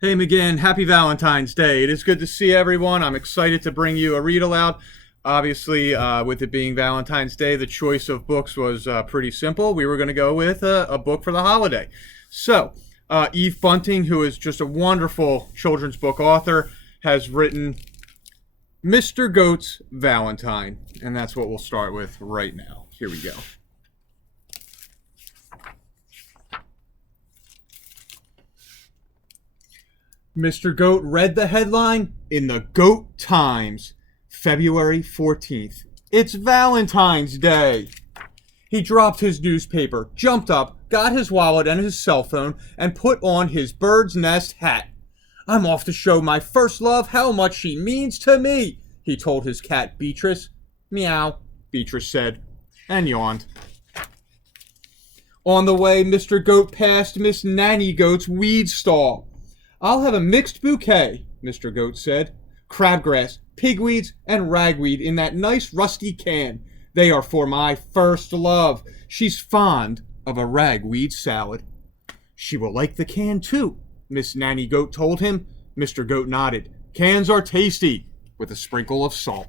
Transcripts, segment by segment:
Hey McGinn, happy Valentine's Day. It is good to see everyone. I'm excited to bring you a read aloud. Obviously, with it being Valentine's Day, the choice of books was pretty simple. We were going to go with a book for the holiday. So, Eve Bunting, who is just a wonderful children's book author, has written Mr. Goat's Valentine. And that's what we'll start with right now. Here we go. Mr. Goat read the headline in the Goat Times, February 14th. It's Valentine's Day. He dropped his newspaper, jumped up, got his wallet and his cell phone, and put on his bird's nest hat. I'm off to show my first love how much she means to me, he told his cat Beatrice. Meow, Beatrice said, and yawned. On the way, Mr. Goat passed Miss Nanny Goat's weed stall. I'll have a mixed bouquet, Mr. Goat said. Crabgrass, pigweeds, and ragweed in that nice rusty can. They are for my first love. She's fond of a ragweed salad. She will like the can too, Miss Nanny Goat told him. Mr. Goat nodded. Cans are tasty, with a sprinkle of salt.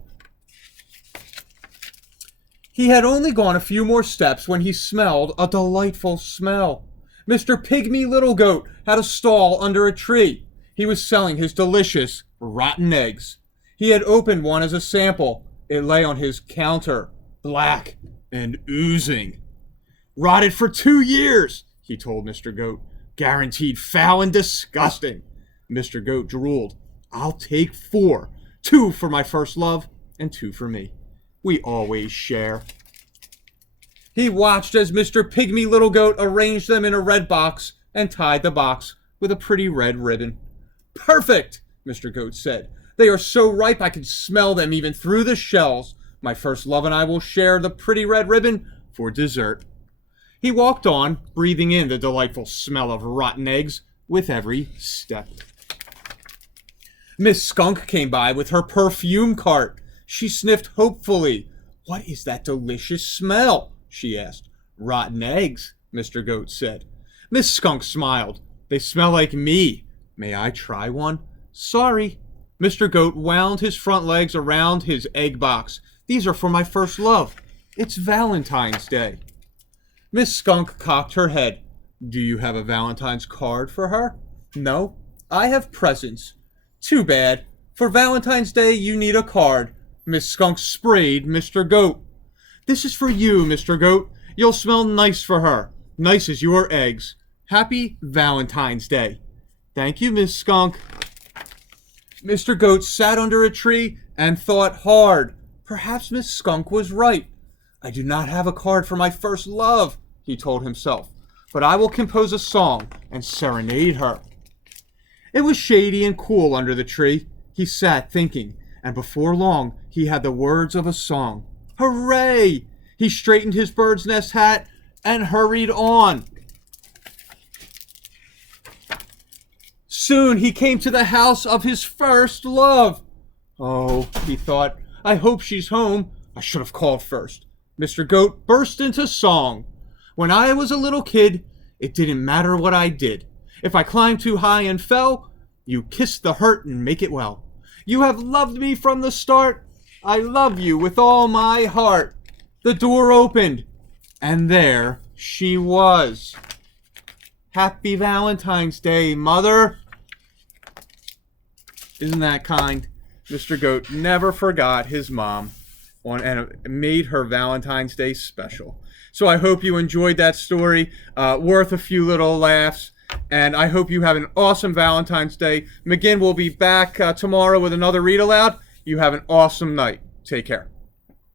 He had only gone a few more steps when he smelled a delightful smell. Mr. Pygmy Little Goat had a stall under a tree. He was selling his delicious rotten eggs. He had opened one as a sample. It lay on his counter, black and oozing. Rotted for 2 years, he told Mr. Goat. Guaranteed foul and disgusting. Mr. Goat drooled. I'll take 4. 2 for my first love and 2 for me. We always share. He watched as Mr. Pygmy Little Goat arranged them in a red box and tied the box with a pretty red ribbon. Perfect, Mr. Goat said. They are so ripe I can smell them even through the shells. My first love and I will share the pretty red ribbon for dessert. He walked on, breathing in the delightful smell of rotten eggs with every step. Miss Skunk came by with her perfume cart. She sniffed hopefully. What is that delicious smell? She asked. Rotten eggs, Mr. Goat said. Miss Skunk smiled. They smell like me. May I try one? Sorry. Mr. Goat wound his front legs around his egg box. These are for my first love. It's Valentine's Day. Miss Skunk cocked her head. Do you have a Valentine's card for her? No, I have presents. Too bad. For Valentine's Day, you need a card. Miss Skunk sprayed Mr. Goat. This is for you, Mr. Goat. You'll smell nice for her. Nice as your eggs. Happy Valentine's Day. Thank you, Miss Skunk. Mr. Goat sat under a tree and thought hard. Perhaps Miss Skunk was right. I do not have a card for my first love, he told himself, but I will compose a song and serenade her. It was shady and cool under the tree. He sat thinking, and before long he had the words of a song. Hooray! He straightened his bird's nest hat and hurried on. Soon he came to the house of his first love. Oh, he thought, I hope she's home. I should have called first. Mr. Goat burst into song. When I was a little kid, it didn't matter what I did. If I climbed too high and fell, you kissed the hurt and make it well. You have loved me from the start. I love you with all my heart. The door opened, and there she was. Happy Valentine's Day, Mother. Isn't that kind? Mr. Goat never forgot his mom and made her Valentine's Day special. So I hope you enjoyed that story. Worth a few little laughs. And I hope you have an awesome Valentine's Day. McGinn will be back tomorrow with another read aloud. You have an awesome night. Take care.